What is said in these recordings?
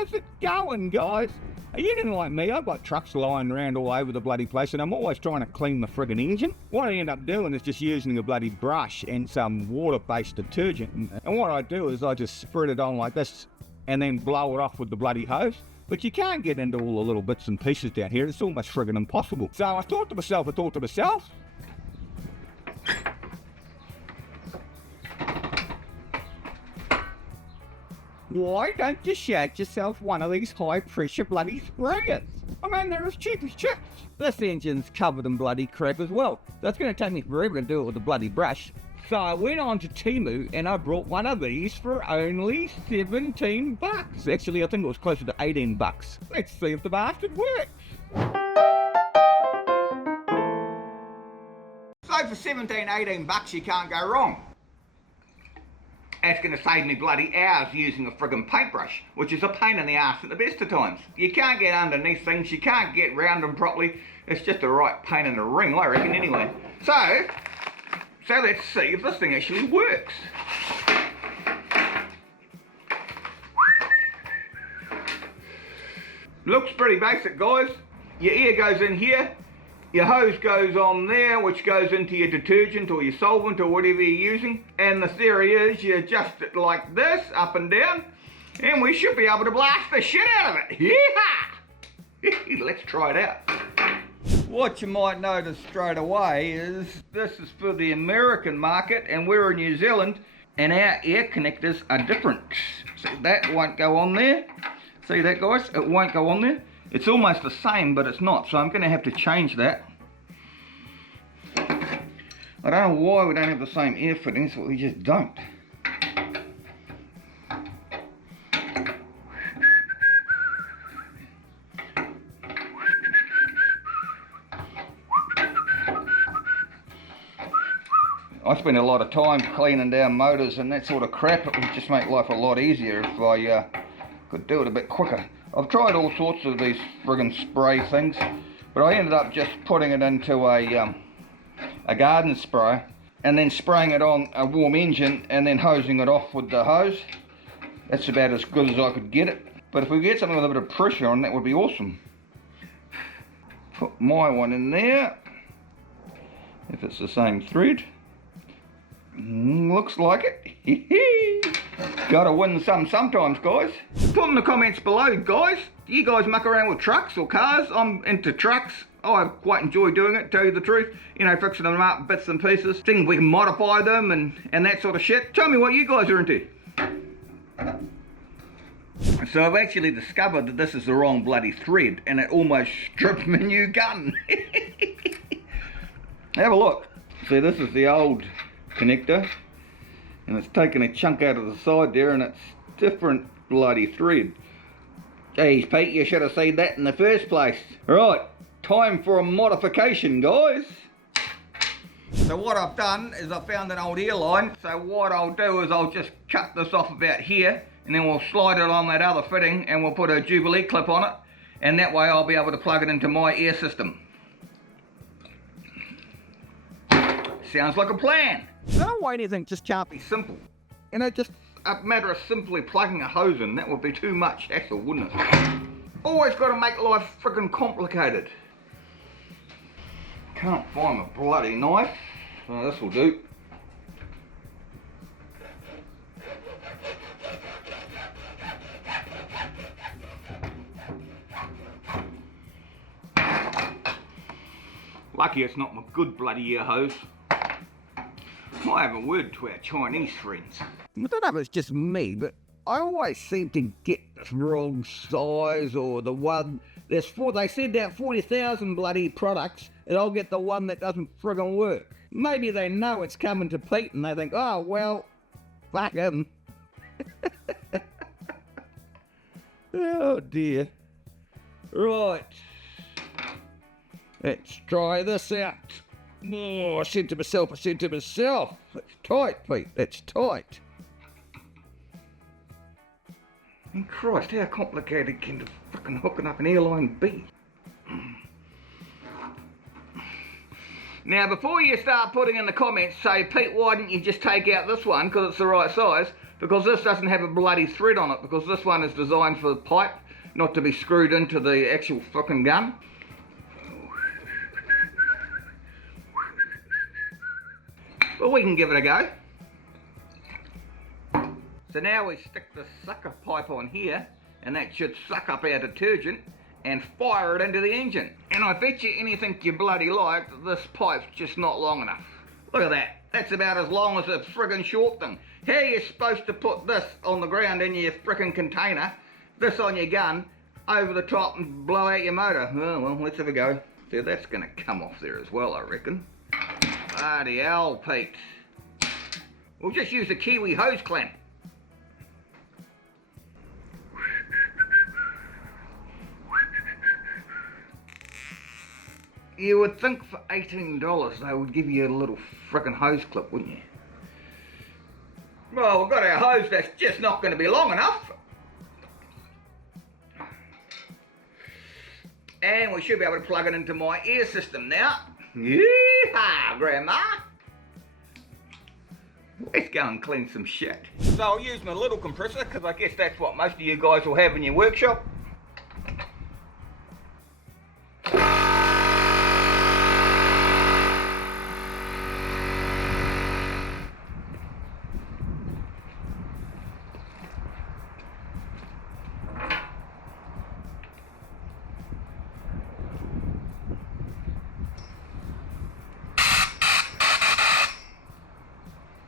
how's it going, guys? You didn't like me. I've got trucks lying around all over the bloody place, and I'm always trying to clean the friggin' engine. What I end up doing is just using a bloody brush and some water-based detergent. And what I do is I just spread it on like this and then blow it off with the bloody hose. But you can't get into all the little bits and pieces down here. It's almost friggin' impossible. So I thought to myself, why don't you shag yourself one of these high-pressure bloody sprayers? I mean, they're as cheap as chips. This engine's covered in bloody crap as well. That's going to take me forever to do it with a bloody brush. So I went on to Temu and I brought one of these for only 17 bucks. Actually, I think it was closer to 18 bucks. Let's see if the bastard works. So for 17, 18 bucks, you can't go wrong. That's going to save me bloody hours using a friggin' paintbrush, which is a pain in the arse at the best of times. You can't get underneath things, you can't get round them properly. It's just a right pain in the ring, I reckon, anyway. So let's see if this thing actually works. Looks pretty basic, guys. Your ear goes in here. Your hose goes on there, which goes into your detergent or your solvent or whatever you're using. And the theory is you adjust it like this, up and down, and we should be able to blast the shit out of it. Yeehaw! Let's try it out. What you might notice straight away is this is for the American market and we're in New Zealand and our air connectors are different. So that won't go on there. See that, guys? It won't go on there. It's almost the same, but it's not, so I'm going to have to change that. I don't know why we don't have the same air fittings, but we just don't. I spend a lot of time cleaning down motors and that sort of crap. It would just make life a lot easier if I could do it a bit quicker. I've tried all sorts of these friggin' spray things, but I ended up just putting it into a garden spray and then spraying it on a warm engine and then hosing it off with the hose. That's about as good as I could get it. But if we get something with a bit of pressure on, that would be awesome. Put my one in there, if it's the same thread. Looks like it. Gotta win some sometimes, guys. Put in the comments below, guys. Do you guys muck around with trucks or cars? I'm into trucks. I quite enjoy doing it, tell you the truth. You know, fixing them up, bits and pieces. Seeing if we can modify them and that sort of shit. Tell me what you guys are into. So I've actually discovered that this is the wrong bloody thread and it almost stripped my new gun. Have a look. See, this is the old connector and it's taken a chunk out of the side there and it's different bloody thread. Geez, Pete, you should have seen that in the first place. Right, time for a modification, guys. So what I've done is I found an old airline. So what I'll do is I'll just cut this off about here and then we'll slide it on that other fitting and we'll put a Jubilee clip on it and that way I'll be able to plug it into my air system. Sounds like a plan. No way anything just can't be simple. You know, just a matter of simply plugging a hose in, that would be too much hassle, wouldn't it? Always got to make life freaking complicated. Can't find my bloody knife, so this will do. Lucky it's not my good bloody air hose. I have a word to our Chinese friends. I don't know if it's just me, but I always seem to get the wrong size or the one. They send out 40,000 bloody products and I'll get the one that doesn't friggin' work. Maybe they know it's coming to Pete and they think, oh, well, fuck him. Oh dear. Right. Let's try this out. Oh, I said to myself, it's tight, Pete, it's tight. And Christ, how complicated can the fucking hooking up an airline be? Now, before you start putting in the comments, say, Pete, why didn't you just take out this one because it's the right size? because this doesn't have a bloody thread on it, because this one is designed for the pipe, not to be screwed into the actual fucking gun. But we can give it a go. So now we stick the sucker pipe on here, and that should suck up our detergent and fire it into the engine. And I bet you anything you bloody like, this pipe's just not long enough. Look at that. That's about as long as a friggin' short thing. How are you supposed to put this on the ground in your frickin' container, this on your gun, over the top and blow out your motor? Oh, well, let's have a go. See, that's gonna come off there as well, I reckon. Bloody hell, Pete. We'll just use the Kiwi hose clamp. You would think for $18 they would give you a little frickin' hose clip, wouldn't you? Well, we've got our hose that's just not going to be long enough. And we should be able to plug it into my air system now. Yeehaw, Grandma! Let's go and clean some shit. So I'll use my little compressor, because I guess that's what most of you guys will have in your workshop.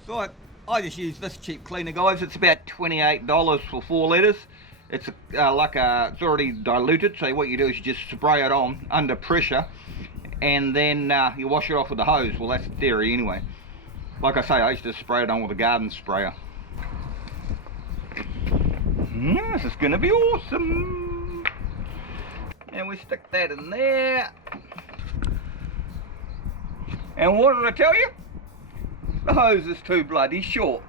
So I just use this cheap cleaner, guys. It's about $28 for 4 litres. It's it's already diluted, so what you do is you just spray it on under pressure, and then you wash it off with the hose. Well, that's the theory anyway. Like I say, I used to spray it on with a garden sprayer. This is going to be awesome. And we stick that in there. And what did I tell you? The hose is too bloody short.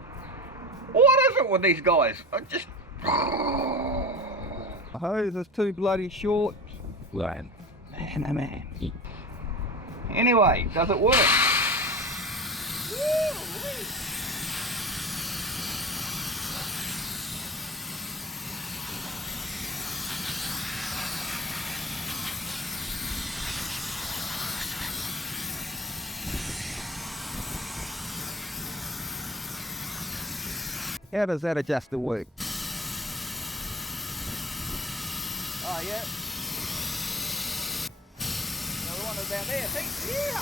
What is it with these guys? The hose is too bloody short. Man, oh man. Anyway, does it work? How does that adjuster work? Oh yeah. Another one down there, see? Yeah.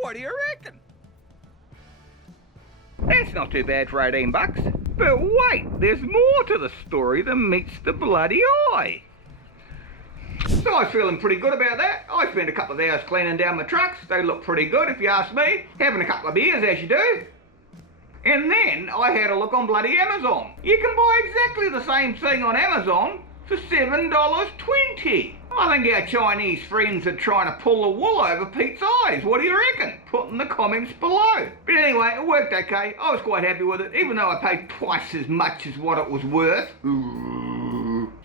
What do you reckon? That's not too bad for 18 bucks. But wait, there's more to the story than meets the bloody eye. So I'm feeling pretty good about that. I spent a couple of hours cleaning down my trucks. They look pretty good if you ask me. Having a couple of beers as you do. And then I had a look on bloody Amazon. You can buy exactly the same thing on Amazon for $7.20. I think our Chinese friends are trying to pull the wool over Pete's eyes. What do you reckon? Put in the comments below. But anyway, it worked okay. I was quite happy with it, even though I paid twice as much as what it was worth.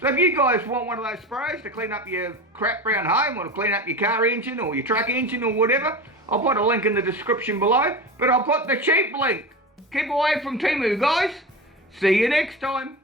So if you guys want one of those sprays to clean up your crap around home, or to clean up your car engine or your truck engine or whatever, I'll put a link in the description below, but I'll put the cheap link. Keep away from Temu, guys. See you next time.